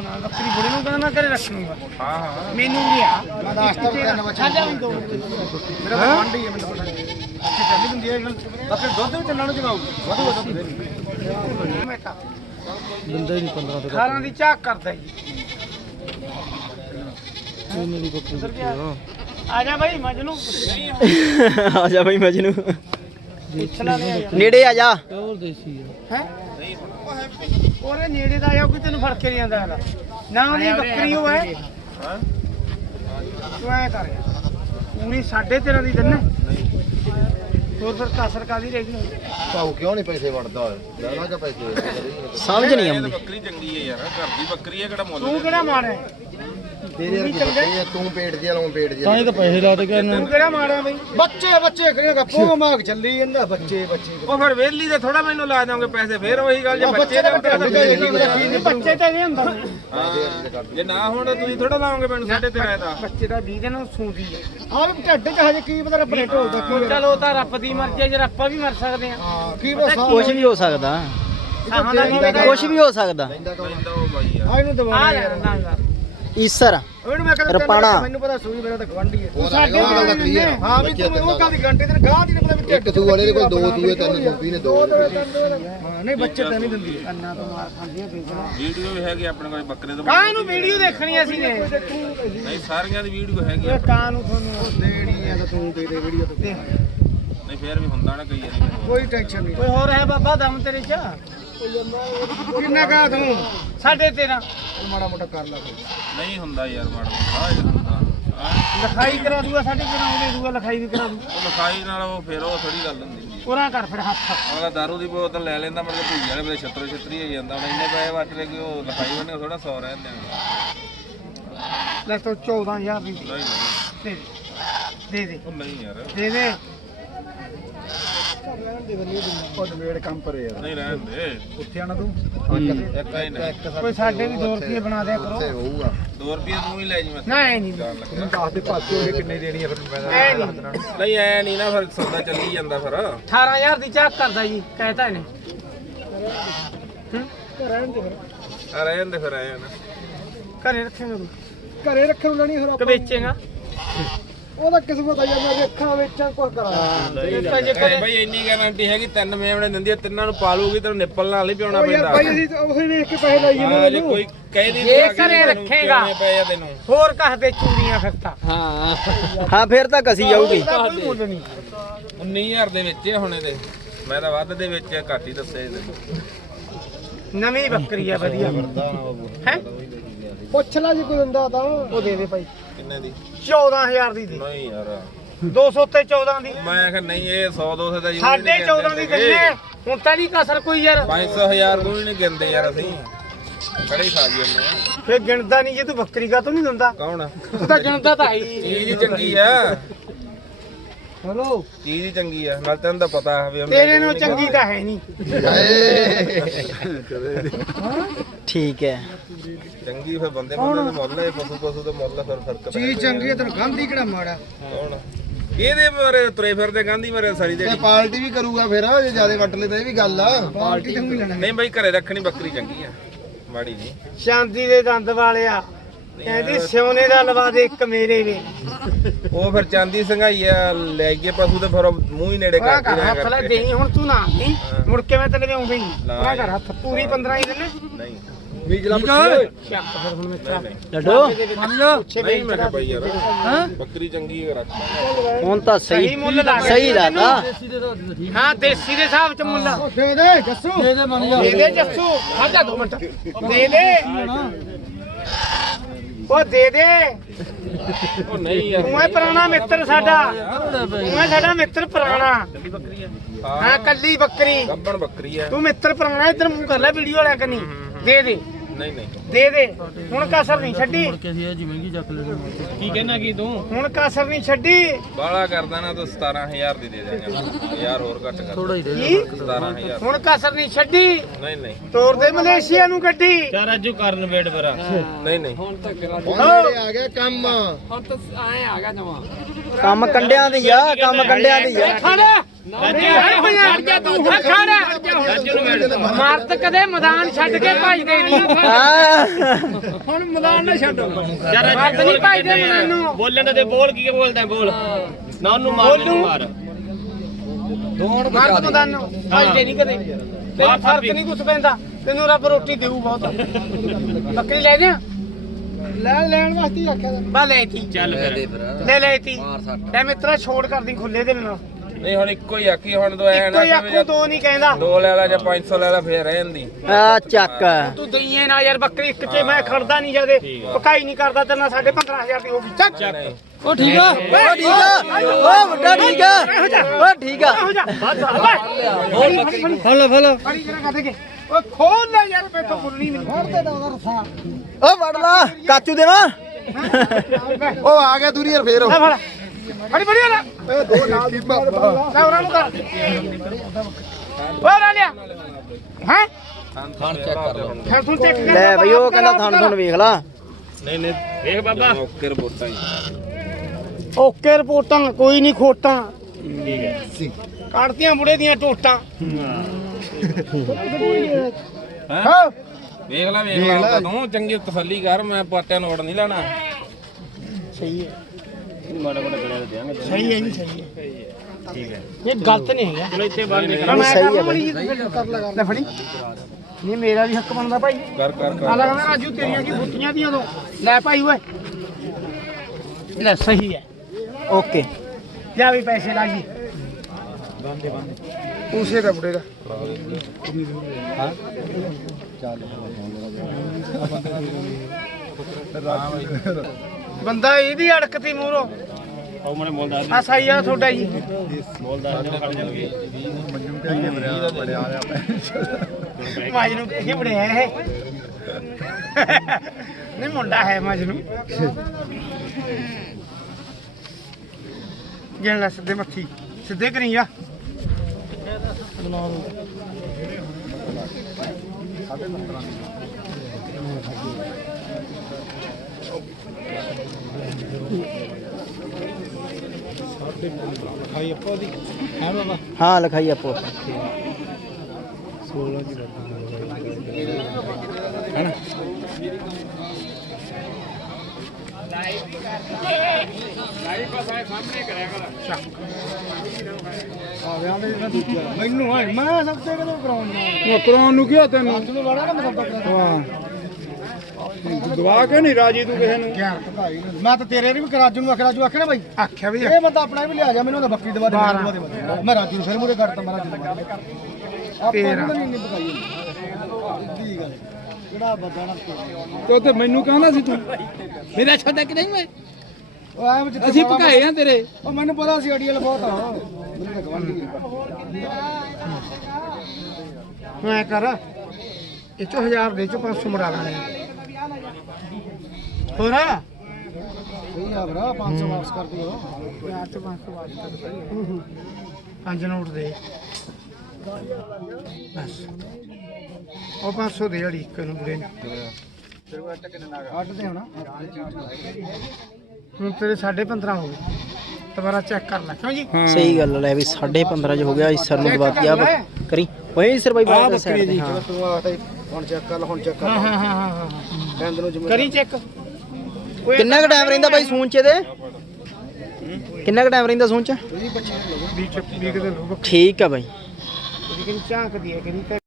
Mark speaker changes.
Speaker 1: ਹੋਣਾ ਬੱਕਰੀ ਬੁੜੇ ਨੂੰ ਕਹਿੰਦਾ ਮੈਂ ਘਰੇ ਰੱਖ ਲੂੰਗਾ।
Speaker 2: ਹਾਂ ਹਾਂ
Speaker 1: ਮੈਨੂੰ ਵੀ ਆ
Speaker 3: ਮੈਂ ਦੱਸਤਾ ਵੀ ਤਿੰਨ ਬੱਚੇ
Speaker 1: ਸਾਡਾ ਵੀ ਦੋ
Speaker 3: ਮੇਰਾ ਤਾਂ ਮੰਡ ਹੀ ਹੈ ਮੈਨੂੰ ਪਤਾ ਨਹੀਂ ਅੱਛੀ ਪਹਿਲੀ ਹੁੰਦੀ ਹੈ ਬਾਕੀ ਦੁੱਧ ਵੀ ਤਿੰਨਾਂ ਨੂੰ ਜਗਾਊਗੀ ਵਧੂ ਵਧੂ
Speaker 1: ਮੇਟਾ
Speaker 4: ਦਿੰਦਾ ਹੀ ਨਹੀਂ 15 ਤੋਂ
Speaker 1: 18 ਦੀ ਝਾਕ ਕਰਦਾ ਜੀ।
Speaker 4: ਇਹਨੇ ਦੀ ਬੱਕਰੀ ਦਿੱਤੀ ਆ
Speaker 1: ਆ ਜਾ ਬਾਈ ਮਜਨੂ
Speaker 5: ਆ ਜਾ ਬਈ ਮਜਨੂ
Speaker 1: ਪੁੱਛ ਲਾ ਲੈ
Speaker 5: ਨੇੜੇ ਆ ਜਾ
Speaker 4: ਪਿਓਰ ਦੇਸੀ ਆ
Speaker 1: ਹੈ ਉਹਦੇ ਨੇੜੇ ਦਾ ਆਇਆ ਕੋਈ ਤੈਨੂੰ ਫੜ ਕੇ ਨਹੀਂ ਆਂਦਾ ਹੈਗਾ ਨਾ ਉਹਦੀ ਬੱਕਰੀ ਉਹ ਹੈ ਤੂੰ ਐ ਕਰ ਪੂਰੀ 13.5 ਦੀ ਦਿੰਨੇ ਹੋਰ ਫਿਰ ਕਸਰ ਕਾਦੀ ਰਹਿ ਗਈ
Speaker 3: ਭਾਉ ਕਿਉਂ ਨਹੀਂ ਪੈਸੇ ਵੜਦਾ ਲੈਣਾ ਜਾਂ ਪੈਸੇ
Speaker 5: ਸਮਝ ਨਹੀਂ ਆਉਂਦੀ
Speaker 2: ਬੱਕਰੀ ਚੰਗੀ ਹੈ ਯਾਰ ਘਰ ਦੀ ਬੱਕਰੀ ਹੈ ਕਿਹੜਾ ਮੁੱਲ
Speaker 1: ਤੂੰ ਕਿਹੜਾ ਮਾਰਿਆ
Speaker 3: ਤੇਰੇ ਵਰਗੀ ਬੱਕਰੀ ਹੈ ਤੂੰ ਪੇਟ ਦੀ ਲਾਉਂ ਪੇਟ ਦੀ
Speaker 4: ਤਾਂ ਹੀ ਤਾਂ ਪੈਸੇ ਲਾ ਦੇ ਕੇ
Speaker 1: ਤੂੰ ਕਿਹੜਾ ਮਾਰਿਆ ਬਈ
Speaker 3: ਬੱਚੇ ਬੱਚੇ ਕਰੀਆਂ ਗੱਪੋ ਮਾਗ ਚੱਲੀ ਜਾਂਦਾ ਬੱਚੇ ਬੱਚੇ
Speaker 2: ਉਹ ਫਿਰ ਵੇਲੀ ਦੇ ਥੋੜਾ ਮੈਨੂੰ ਲਾ ਦਾਂਗੇ ਪੈਸੇ ਫੇਰ ਉਹੀ ਗੱਲ ਜੇ ਬੱਚੇ
Speaker 3: ਬੱਚੇ
Speaker 2: ਦੇ
Speaker 1: ਨਹੀਂ ਬੱਚੇ ਤਾਂ ਇਹ ਹੁੰਦਾ
Speaker 2: ਜੇ ਨਾ ਹੁਣ ਤੁਸੀਂ ਥੋੜਾ ਲਾਓਗੇ ਮੈਨੂੰ 13.5 ਦਾ
Speaker 1: ਬੱਚੇ ਦਾ 20 ਦਿਨ ਸੂਦੀ ਹੈ
Speaker 3: ਹਾਂ ਵੀ ਢੱਡ ਚ ਹਜੇ ਕੀ ਪਤਾ ਰੱਬ ਨੇ ਢੋਲਦਾ ਕੀ
Speaker 1: ਚਲ ਉਹ ਤਾਂ ਰੱਬ ਦੀ ਮਰਜ਼ੀ ਹੈ ਜੇ ਆਪਾਂ ਵੀ ਮਰ ਸਕਦੇ ਆ
Speaker 3: ਹਾਂ ਕੀ ਪਤਾ
Speaker 5: ਕੁਝ ਵੀ ਹੋ ਸਕਦਾ
Speaker 1: ਸਾਹਾਂ ਦਾ ਕੀ
Speaker 5: ਕੁਝ ਵੀ ਹੋ ਸਕਦਾ
Speaker 2: ਲੈਂਦਾ ਉਹ ਬਾਈ ਯਾਰ
Speaker 3: ਆ ਇਹਨੂੰ
Speaker 1: ਆ
Speaker 3: ਦਵਾਉਣਾ
Speaker 1: ਲੈ
Speaker 3: ਯਾਰ
Speaker 1: ਨਾ
Speaker 5: ਈਸਰ
Speaker 3: ਉਹਨੂੰ ਮੈਂ ਕਹਿੰਦਾ
Speaker 5: ਰਪਾਣਾ।
Speaker 3: ਮੈਨੂੰ ਪਤਾ ਸੂਈ ਮੇਰਾ ਤਾਂ ਗਵੰਡੀ ਹੈ
Speaker 1: ਸਾਡੇ ਕੋਲ ਦਿੰਦੇ
Speaker 3: ਹਾਂ ਵੀ ਤੂੰ ਉਹ ਕਾਦੀ ਘੰਟੇ ਤੇ ਗਾਹ ਦੀ ਪਤਾ ਵੀ
Speaker 6: ਇੱਕ ਸੂ ਵਾਲੇ ਦੇ ਕੋਲ ਦੋ ਸੂਏ ਤਿੰਨ ਸੂਪੀ ਨੇ ਦੋ
Speaker 3: ਹਾਂ ਨਹੀਂ ਬੱਚੇ ਤਾਂ ਨਹੀਂ ਦਿੰਦੀ
Speaker 1: ਕੰਨਾਂ ਤੋਂ ਮਾਰ ਖਾਂਦੀ ਹੈ ਬੇਚਣਾ
Speaker 2: ਵੀਡੀਓ ਵੀ ਹੈਗੀ ਆਪਣੇ ਕੋਲ ਬੱਕਰੇ ਤੋਂ
Speaker 1: ਕਾਹ ਨੂੰ ਵੀਡੀਓ ਦੇਖਣੀ ਅਸੀਂ ਨੇ
Speaker 2: ਨਹੀਂ ਸਾਰੀਆਂ ਦੀ ਵੀਡੀਓ ਹੈਗੀ
Speaker 1: ਇਹ ਕਾਂ ਨੂੰ ਤੁਹਾਨੂੰ
Speaker 3: ਦੇਣੀ ਆ ਤਾਂ ਤੂੰ ਦੇ ਦੇ ਵੀਡੀਓ ਤੋਂ
Speaker 1: ਦੇਖ
Speaker 2: ਨਹੀਂ ਫੇਰ ਵੀ ਹੁੰਦਾ ਨਾ ਕਈ ਵਾਰੀ
Speaker 3: ਕੋਈ ਟੈਨਸ਼ਨ ਨਹੀਂ
Speaker 1: ਕੋਈ ਹੋਰ ਹੈ ਬਾਬਾ ਦਮ ਤੇਰੇ ਚ
Speaker 3: ਕਿੰਨਾ ਕਹਾ ਤੂੰ
Speaker 1: 13.5
Speaker 3: ਮਾੜਾ ਮੋਟਾ ਕਰ ਲਾ ਕੋਈ
Speaker 2: ਨਹੀਂ ਹੁੰਦਾ ਯਾਰ ਮਾੜਾ ਮੋਟਾ ਇਹ ਹੁੰਦਾ
Speaker 1: ਲਿਖਾਈ ਕਰਾ ਦੂਗਾ 13.5 ਦੇ ਦੂਗਾ ਲਿਖਾਈ ਵੀ ਕਰਾ ਦੂ
Speaker 2: ਉਹ ਲਿਖਾਈ ਨਾਲ ਉਹ ਫੇਰ ਉਹ ਥੋੜੀ ਗੱਲ ਹੁੰਦੀ ਹੈ
Speaker 1: ਪੂਰਾ ਕਰ ਫਿਰ ਹੱਥ
Speaker 2: ਅਗਲਾ ਦਾਰੂ ਦੀ ਬੋਤਲ ਲੈ ਲੈਂਦਾ ਮਤਲਬ ਭੂਈ ਵਾਲੇ ਵੇਲੇ ਛੱਤਰ ਛੱਤਰੀ ਹੋ ਜਾਂਦਾ ਹੁਣ ਇੰਨੇ ਪੈਸੇ ਵੱਟ ਲੈ ਕੇ ਉਹ ਲਿਖਾਈ ਬੰਨੇ ਥੋੜਾ 100 ਰਹਿ ਜਾਂਦੇ
Speaker 1: ਲੈ ਤੋ 14000 ਦੀ
Speaker 2: ਨਹੀਂ
Speaker 1: ਦੇ ਦੇ
Speaker 2: ਉਹ ਨਹੀਂ ਯਾਰ
Speaker 1: ਦੇ ਦੇ
Speaker 3: ਉਹ ਵੇੜ ਕੰਮ ਪਰੇ ਯਾਰ
Speaker 2: ਨਹੀਂ ਰਹਿਣ ਦੇ
Speaker 3: ਉੱਥੇ ਆਣਾ ਤੂੰ
Speaker 1: ਕੋਈ ਸਾਡੇ ਵੀ 2 ਰੁਪਏ ਬਣਾ ਦਿਆ ਕਰੋ
Speaker 3: ਹੋਊਗਾ
Speaker 2: 2 ਰੁਪਏ ਤੂੰ ਹੀ ਲੈ ਜੀ ਮੈਂ
Speaker 1: ਨਾ ਐ ਨਹੀਂ
Speaker 3: ਤੂੰ ਦੱਸ ਦੇ ਭਾਤੀ ਹੋਏ ਕਿੰਨੇ ਦੇਣੀ ਆ ਫਿਰ ਮੈਂ
Speaker 1: ਐ ਨਹੀਂ
Speaker 2: ਨਹੀਂ ਐ ਨਹੀਂ ਨਾ ਫਿਰ ਸੌਦਾ ਚੱਲੀ ਜਾਂਦਾ ਫਿਰ
Speaker 1: 18000 ਦੀ ਝਾਕ ਕਰਦਾ ਜੀ ਕਹਿਤਾ ਇਹਨੇ
Speaker 2: ਆ ਰਹਿਣ ਦੇ ਫਿਰ ਆਇਆ ਨਾ
Speaker 1: ਘਰੇ ਰੱਖੇਗਾ ਤੂੰ
Speaker 3: ਘਰੇ ਰੱਖਣ ਨੂੰ ਲੈਣੀ ਫਿਰ
Speaker 1: ਕਿ ਵੇਚੇਗਾ
Speaker 3: ਉਹਦਾ ਕਿਸਮਤ ਆ ਜਾਂਦਾ ਵੇਖਾਂ ਵੇਚਾਂ ਕੁਝ ਕਰਾਂ
Speaker 2: ਅਰੇ ਬਈ ਇੰਨੀ ਗਾਰੰਟੀ ਹੈਗੀ ਤਿੰਨ ਮੇਵਣੇ ਦਿੰਦੀ ਆ ਤਿੰਨਾਂ ਨੂੰ ਪਾਲੂਗੀ ਤੈਨੂੰ ਨਿੱਪਲ ਨਾਲ ਹੀ ਪਿਉਣਾ
Speaker 3: ਉਹ ਯਾਰ
Speaker 2: ਪੈਂਦਾ
Speaker 3: ਭਾਈ ਅਸੀਂ ਤਾਂ ਉਹੀ ਵੇਖ ਕੇ ਪੈਸੇ ਲਾਈ ਜਾਂਦੇ
Speaker 2: ਹਾਂ ਜੇ ਕੋਈ ਕਹੇ ਦੀ
Speaker 1: ਜੇ ਘਰੇ ਰੱਖੇਗਾ।
Speaker 2: ਪਏ ਆ ਤੈਨੂੰ
Speaker 1: ਹੋਰ ਕਹ ਦੇ ਚੂੜੀਆਂ ਫਿਰ ਤਾਂ
Speaker 5: ਹਾਂ ਫੇਰ ਤਾਂ ਕਸੀ ਜਾਊਗੀ
Speaker 1: ਉਹਦਾ ਕੋਈ ਮੁੱਲ ਨਹੀਂ
Speaker 2: 19000 ਦੇ ਵਿੱਚ ਹੁਣ ਇਹਦੇ ਮੈਂ ਤਾਂ ਵੱਧ ਦੇ ਵਿੱਚ ਘੱਟ ਹੀ ਦੱਸਿਆ ਇਹਦੇ
Speaker 1: ਨਵੀਂ ਬੱਕਰੀ ਆ ਵਧੀਆ ਹੈ
Speaker 3: ਪੁੱਛ ਲੈ ਜੀ ਕੋਈ ਹੁੰਦਾ ਤਾਂ
Speaker 1: ਉਹ ਦੇ ਦੇ ਭਾਈ
Speaker 2: ਕਿੰਨੇ ਦੀ
Speaker 1: 14000 ਦੀ ਦੇ
Speaker 2: ਨਹੀਂ ਯਾਰ
Speaker 1: 200 ਤੇ 14 ਦੀ
Speaker 2: ਮੈਂ ਕਿਹਾ ਨਹੀਂ ਇਹ 100 200 ਦਾ ਜੀ
Speaker 1: 14.5 ਦੀ ਦਿੰਨੇ ਹੁਣ ਤਾਂ ਨਹੀਂ ਕਸਰ ਕੋਈ ਯਾਰ
Speaker 2: 500,000 ਨੂੰ ਹੀ ਨਹੀਂ ਗਿਣਦੇ ਯਾਰ ਅਸੀਂ ਖੜੇ ਖਾ ਗਏ ਉਹਨੇ
Speaker 1: ਫੇਰ ਗਿਣਦਾ ਨਹੀਂ ਜੇ ਤੂੰ ਬੱਕਰੀ ਕਾ ਤੂੰ ਨਹੀਂ ਦਿੰਦਾ
Speaker 2: ਕੌਣ
Speaker 1: ਤੂੰ ਤਾਂ ਗਿਣਦਾ ਤਾਂ ਹੈ ਹੀ
Speaker 2: ਚੀਜ਼ ਹੀ ਚੰਗੀ ਆ
Speaker 1: ਹਲੋ
Speaker 2: ਚੀਜ਼ ਹੀ ਚੰਗੀ ਆ ਨਾਲ ਤੈਨੂੰ ਤਾਂ ਪਤਾ ਵੀ
Speaker 1: ਤੇਰੇ ਨੂੰ ਚੰਗੀ ਤਾਂ ਹੈ ਨਹੀਂ
Speaker 5: ਠੀਕ ਹੈ
Speaker 2: ਚੰਗੀ ਫਿਰ ਬੰਦੇ ਬੰਦੇ ਦੇ ਮੁੱਲ ਹੈ ਪਸ਼ੂ ਦੇ ਮੁੱਲ ਫਿਰ ਫਰਕ ਪੈ
Speaker 3: ਚੀਜ਼ ਚੰਗੀ ਹੈ ਤੈਨੂੰ ਗਾਂਧੀ ਕਿਹੜਾ ਮਾੜਾ
Speaker 2: ਕੌਣ ਇਹਦੇ ਮਾਰੇ ਤੁਰੇ ਫਿਰਦੇ ਗਾਂਧੀ ਮਾਰੇ ਸਾਰੀ
Speaker 6: ਤੇ
Speaker 2: ਦੇ
Speaker 6: ਪਾਰਟੀ ਵੀ ਕਰੂਗਾ ਫਿਰ ਜੇ ਜਿਆਦਾ ਵੱਟ ਲੈ ਤਾਂ ਇਹ ਵੀ ਗੱਲ ਆ
Speaker 3: ਪਾਰਟੀ ਤੇ ਵੀ ਲੈਣਾ
Speaker 2: ਨਹੀਂ ਬਈ ਘਰੇ ਰੱਖਣੀ ਬੱਕਰੀ ਚੰਗੀ ਆ ਮਾੜੀ ਜੀ
Speaker 1: ਸ਼ਾਂਤੀ ਦੇ ਦੰਦ ਵਾਲਿਆ ਕਹਿੰਦੀ ਸਿਉਨੇ ਦਾ ਲਵਾ ਦੇ ਇੱਕ ਮੇਰੇ ਵੇ
Speaker 2: ਉਹ ਫਿਰ ਚਾਂਦੀ ਸੰਘਾਈ ਆ ਲੈ ਕੇ ਪਸ਼ੂ ਤੇ ਫਿਰ ਉਹ ਮੂੰਹ ਹੀ ਨੇੜੇ
Speaker 1: ਪੂਰਾ
Speaker 2: ਕਰ
Speaker 1: ਕਰ ਹੱਥ ਲੈ ਦੇਈ ਹੁਣ ਤੂੰ ਨਾ ਨਹੀਂ ਮੁੜ ਕੇ ਮੈਂ ਤੈਨੂੰ ਲਿਆਉਂਗਾ ਹੀ
Speaker 2: ਲਾ
Speaker 1: ਪੂਰਾ ਕਰ ਹੱਥ ਪੂਰੀ 15 ਹੀ ਦਿੰਨੇ
Speaker 2: ਨਹੀਂ
Speaker 6: ਬੀਜਲਾ
Speaker 1: ਚੱਕ ਫਿਰ ਹੁਣ ਮੈਂ ਚਾਹ
Speaker 5: ਲੱਡੋ
Speaker 2: ਨਹੀਂ ਮੈਂ ਕਿਹਾ ਬਈ ਯਾਰ ਬੱਕਰੀ ਚੰਗੀ ਰੱਖ
Speaker 5: ਹੁਣ ਤਾਂ
Speaker 1: ਸਹੀ ਮੁੱਲ ਲਾ
Speaker 5: ਸਹੀ ਲਾਤਾ
Speaker 1: ਹਾਂ ਦੇਸੀ ਦੇ ਹਿਸਾਬ ਚ ਮੁੱਲ
Speaker 3: ਦੇ ਦੇ ਜੱਸੂ
Speaker 4: ਦੇ ਦੇ ਮੰਨ ਜਾ
Speaker 1: ਦੇ ਦੇ ਜੱਸੂ ਖਾਜਾ 2 ਮਿੰਟ ਦੇ ਦੇ ਉਹ ਦੇ ਦੇ
Speaker 2: ਉਹ ਨਹੀਂ ਯਾਰ
Speaker 1: ਤੂੰ ਹੈ ਪੁਰਾਣਾ ਮਿੱਤਰ ਸਾਡਾ ਤੂੰ ਹੈ ਸਾਡਾ ਮਿੱਤਰ ਪੁਰਾਣਾ ਹਾਂ ਕੱਲੀ ਬੱਕਰੀ
Speaker 2: ਗੱਬਣ ਬੱਕਰੀ ਆ
Speaker 1: ਤੂੰ ਮਿੱਤਰ ਪੁਰਾਣਾ ਇੱਧਰ ਮੂੰਹ ਕਰ ਲੈ ਵੀਡੀਓ ਵਾਲਿਆ ਕਨੀ ਦੇ ਦੇ
Speaker 2: ਨਹੀਂ ਨਹੀਂ
Speaker 1: ਦੇ ਦੇ ਹੁਣ ਕਸਰ ਨਹੀਂ ਛੱਡੀ
Speaker 4: ਕਿ ਅਸੀਂ ਇਹ ਜੀ ਮਹਿੰਗੀ ਚੱਕ ਲੈਣੀ ਕੀ ਕਹਿਣਾ ਕੀ ਤੂੰ
Speaker 1: ਹੁਣ ਕਸਰ ਨਹੀਂ ਛੱਡੀ
Speaker 2: ਬਾਲਾ ਕਰਦਾ ਨਾ ਤਾਂ 17000 ਦੀ ਦੇ ਦੇਗਾ ਯਾਰ ਹੋਰ ਘੱਟ ਕਰ
Speaker 4: ਥੋੜਾ ਹੀ ਦੇ
Speaker 1: ਕੀ
Speaker 2: 17000
Speaker 1: ਹੁਣ ਕਸਰ ਨਹੀਂ ਛੱਡੀ
Speaker 2: ਨਹੀਂ ਨਹੀਂ
Speaker 1: ਤੋਰ ਦੇ ਮਲੇਸ਼ੀਆ ਨੂੰ ਗੱਡੀ
Speaker 4: ਯਾਰ ਰਾਜੂ ਕਰਨ ਵੇਟ ਫਿਰ
Speaker 2: ਨਹੀਂ ਨਹੀਂ
Speaker 6: ਆ ਗਿਆ ਕੰਮ
Speaker 5: ਕੰਮ ਕੰਡਿਆਂ ਦੀ ਆ ਕੰਮ ਕੰਡਿਆਂ ਦੀ ਆ
Speaker 1: ਖੜ ਮਰਦ ਕਦੇ ਮੈਦਾਨ ਛੱਡ ਕੇ ਭੱਜਦੇ ਨਹੀਂ ਹੁਣ ਮੈਦਾਨ ਨਾ ਛੱਡੋ ਮਰਦ ਨਹੀਂ ਭੱਜਦੇ ਮੈਦਾਨ ਨੂੰ
Speaker 4: ਬੋਲਣ ਦੇ ਬੋਲ ਕੀ ਬੋਲਦਾ ਬੋਲ ਨਾ ਉਹਨੂੰ ਮਾਰ ਮੈਨੂੰ ਮਾਰ
Speaker 1: ਮਰਦ ਮੈਦਾਨ ਨੂੰ ਭੱਜਦੇ ਨਹੀਂ ਕਦੇ ਤੇਰਾ ਫਰਕ ਨਹੀਂ ਕੁਛ ਪੈਂਦਾ ਤੈਨੂੰ ਰੱਬ ਰੋਟੀ ਦੇਊ ਬਹੁਤ ਬੱਕਰੀ ਲੈ ਜਾ ਲੈਣ ਵਾਸਤੇ ਹੀ ਰੱਖਿਆ ਬਾ ਲੈ ਤੀ
Speaker 4: ਚੱਲ ਫਿਰ
Speaker 1: ਲੈ ਤੀ ਐ ਮਿੱਤਰਾ ਛੋੜ ਕਰਦੀ ਖੁੱਲੇ ਦਿਲ ਨਾਲ
Speaker 2: ਨਹੀਂ ਹੁਣ ਇੱਕੋ ਹੀ ਆਖੀ ਹੁਣ ਦੋ ਐ
Speaker 1: ਕੋਈ ਆਖੂ ਦੋ ਨਹੀਂ ਕਹਿੰਦਾ
Speaker 2: ਦੋ ਲੈ ਲਾ ਜਾਂ 500 ਲੈ ਲਾ ਫੇਰ ਰਹਿਣ ਦੀ
Speaker 5: ਆ ਚੱਕ
Speaker 1: ਤੂੰ ਦਈਏ ਨਾ ਯਾਰ ਬੱਕਰੀ ਇੱਕ ਚ ਮੈਂ ਖੜਦਾ ਨਹੀਂ ਜਦੇ ਪਕਾਈ ਨਹੀਂ ਕਰਦਾ ਤੇਰੇ ਨਾਲ 15500 ਦੀ ਹੋ ਗਈ ਚੱਕ
Speaker 5: ਉਹ ਠੀਕ ਆ ਉਹ ਠੀਕ ਆ ਉਹ ਮੁੰਡਾ ਠੀਕ ਆ ਉਹ ਠੀਕ ਆ
Speaker 1: ਹੋ ਜਾ ਫੜ ਫੜ ਫੜੀ ਜਰਾ ਕਾਦੇ ਕੇ ਓਏ ਖੋਲ ਲੈ ਯਾਰ ਮੈਥੋਂ ਬੁੱਲਣੀ ਨਹੀਂ ਫੜ ਦੇ ਦਾ ਉਹਦਾ ਰਸਾ
Speaker 5: ਉਹ ਵੜ ਲਾ ਕਾਚੂ ਦੇਵਾਂ
Speaker 6: ਉਹ ਆ ਗਿਆ ਦੂਰੀ ਯਾਰ ਫੇਰ
Speaker 1: ਲੈ ਫੜ ਫੜੀ ਫੜੀ ਲੈ
Speaker 6: ਓਏ ਦੋ ਨਾਲ ਦੀ
Speaker 1: ਲੈ ਉਹਨਾਂ ਨੂੰ ਕਰ ਓਏ ਲੈ ਲਿਆ ਹੈ
Speaker 2: ਖਾਣ ਚੈੱਕ ਕਰ ਲਓ
Speaker 1: ਫਿਰ ਤੂੰ ਚੈੱਕ ਕਰ
Speaker 5: ਲੈ ਬਈ ਉਹ ਕਹਿੰਦਾ ਥਣ ਥਣ ਵੇਖ ਲਾ
Speaker 4: ਨਹੀਂ ਨਹੀਂ ਵੇਖ ਬਾਬਾ
Speaker 2: ਓਕੇ ਰਿਪੋਰਟਾਂ ਹੀ
Speaker 1: ਓਕੇ ਰਿਪੋਰਟਾਂ ਕੋਈ ਨਹੀਂ ਖੋਟਾਂ
Speaker 4: ਠੀਕ ਹੈ
Speaker 1: ਕੱਢਤੀਆਂ ਬੁੜੇ ਦੀਆਂ ਟੋਟਾਂ
Speaker 2: ਹਾਂ ਵੇਖ ਲੈ ਤੂੰ ਚੰਗੀ ਤਸੱਲੀ ਕਰ ਮੈਂ ਪਾਟਿਆਂ ਨੋਟ ਨਹੀਂ ਲੈਣਾ
Speaker 1: ਸਹੀ ਹੈ
Speaker 4: ਮਾੜਾ ਮਾੜਾ ਗਣਿਆ ਦੇਾਂਗੇ
Speaker 1: ਸਹੀ ਹੈ ਜੀ ਸਹੀ ਹੈ
Speaker 4: ਠੀਕ ਹੈ
Speaker 1: ਇਹ ਗਲਤ ਨਹੀਂ ਹੈਗਾ
Speaker 4: ਹੁਣ ਇੱਥੇ ਬਾਹਰ ਨਿਕਲ
Speaker 1: ਮੈਂ
Speaker 5: ਸਹੀ ਹੈ
Speaker 1: ਕਰ ਲਗਾ ਲੈ ਫੜੀ ਨਹੀਂ ਮੇਰਾ ਵੀ ਹੱਕ ਬਣਦਾ ਭਾਈ
Speaker 2: ਕਰ ਕਰ ਕਰ
Speaker 1: ਆਲਾ ਕਹਿੰਦਾ ਰਾਜੂ ਤੇਰੀਆਂ ਕੀ ਬੁੱਤੀਆਂ ਦੀਆਂ ਦੋ ਲੈ ਭਾਈ ਓਏ ਲੈ ਸਹੀ ਹੈ
Speaker 5: ਓਕੇ
Speaker 1: ਜਾ ਵੀ ਪੈਸੇ ਲਾ ਜੀ ਉਸੇ ਦਾ ਬੁੜੇ ਦਾ ਬੰਦਾ ਇਹਦੀ ਅੜਕਤੀ ਮੂਹਰੋਂ
Speaker 4: ਉਹ ਮਨੇ ਬੋਲਦਾ
Speaker 1: ਆ ਸਹੀ ਆ ਤੁਹਾਡਾ ਜੀ
Speaker 4: ਬੋਲਦਾ ਨਹੀਂ ਖੜ ਜਾਣਗੇ
Speaker 1: ਮਜਨੂੰ ਕਿਹੇ ਬੜਿਆ ਹੈ ਨਹੀਂ ਮੁੰਡਾ ਹੈ ਮਜਨੂੰ ਗਿਣ ਲੈ ਸਿੱਧੇ ਮੱਥੀ ਸਿੱਧੇ ਕਰੀ ਜਾ
Speaker 5: ਹਾਂ ਲਿਖਾਈ ਆਪੋ
Speaker 1: ਮੈਨੂੰ ਹੈ ਮੈਂ ਸਭ ਤੋਂ ਕਦੋਂ ਕਰਾਉਣਾ
Speaker 3: ਕਰਾਉਣ ਨੂੰ ਕਿਹਾ ਤੈਨੂੰ
Speaker 1: ਤੈਨੂੰ ਬੜਾ ਨਾ ਮੈਂ ਸਭ ਤੋਂ
Speaker 3: ਹਾਂ ਦਵਾ ਕੇ ਨਹੀਂ ਰਾਜੀ ਤੂੰ ਕਿਸੇ ਨੂੰ
Speaker 1: ਮੈਂ ਤਾਂ ਤੇਰੇ ਵੀ ਰਾਜੂ ਨੂੰ ਆਖਿਆ ਨਾ ਬਾਈ ਆਖਿਆ ਵੀ ਇਹ ਬੰਦਾ ਆਪਣਾ ਵੀ ਲਿਆ ਜਾ ਮੈਨੂੰ ਤਾਂ ਬੱਕਰੀ ਦਵਾ ਦੇ ਮੈਂ ਰਾਜੂ ਨੂੰ ਫਿਰ ਮੂਰੇ ਕੱਢਤਾ ਮੈਂ ਰਾਜੂ ਨੂੰ ਆਪਾਂ ਨੂੰ ਨਹੀਂ ਪਕਾਈ ਠੀਕ ਹੈ ਜਿਹੜਾ ਬਦਾਣਾ
Speaker 3: ਤੇ ਉੱਥੇ ਮੈਨੂੰ ਕਹਿੰਦਾ ਸੀ ਤੂੰ
Speaker 1: ਮੇਰਾ ਛੋਟਾ ਕਿ ਨਹੀਂ ਮੈਂ ਉਹ ਆ ਵਿੱਚ
Speaker 3: ਅਸੀਂ ਭਕਾਏ ਆ ਤੇਰੇ
Speaker 1: ਉਹ ਮੈਨੂੰ ਪਤਾ ਸੀ ਅੜੀਅਲ ਬਹੁਤ ਆ ਮੈਨੂੰ ਤਾਂ ਗਵਾਂਢੀ ਮੈਂ ਕਰ ਇਹ ਚੋਂ 1000 ਦੇ ਚੋਂ 500 ਮੜਾ ਲੈਣੇ ਹੋਰ ਸਹੀ ਆ ਭਰਾ 500 ਵਾਪਸ ਕਰ ਦਿਓ ਯਾਰ ਤੇ 500 ਵਾਪਸ ਕਰ ਦਿਓ ਪੰਜ ਨੋਟ ਦੇ ਬਸ ਉਹ 500 ਦੇ ਅੜੀ ਇੱਕ ਨੂੰ ਬੁਰੇ ਅੱਡ ਦੇ ਹੋਣਾ ਹੁਣ ਤੇਰੇ 15.5 ਹੋ ਗਏ ਦੁਬਾਰਾ ਚੈੱਕ ਕਰ ਲੈ ਕਿਉਂ ਜੀ
Speaker 5: ਸਹੀ ਗੱਲ ਲੈ ਵੀ 15.5 ਚ ਹੋ ਗਿਆ ਇਸਰ ਨੂੰ ਦਵਾਤੀ ਆ ਕਰੀ ਓਏ ਇਸਰ ਬਾਈ ਬਾਤ ਸਾਈਡ ਤੇ ਹਾਂ
Speaker 1: ਤੂੰ ਆ ਤੇ ਹੁਣ ਚੈੱਕ ਕਰ ਹੁਣ ਚੈੱਕ ਕਰ ਹਾਂ ਕਹਿੰਦ ਨੂੰ ਕਰੀ ਚੈੱਕ
Speaker 5: ਕਿੰਨਾ ਕੁ ਟਾਈਮ ਰਹਿੰਦਾ ਬਾਈ ਸੂਨ ਚ ਦੇ ਕਿੰਨਾ ਕੁ ਟਾਈਮ ਰਹਿੰਦਾ ਸੂਨ ਚ
Speaker 1: ਵੀ ਕਿਤੇ ਲੋਕ
Speaker 5: ਠੀਕ ਆ ਬਾਈ
Speaker 1: ਜਿਹੜੀ ਝਾਂਕਦੀ ਹੈ ਕਿ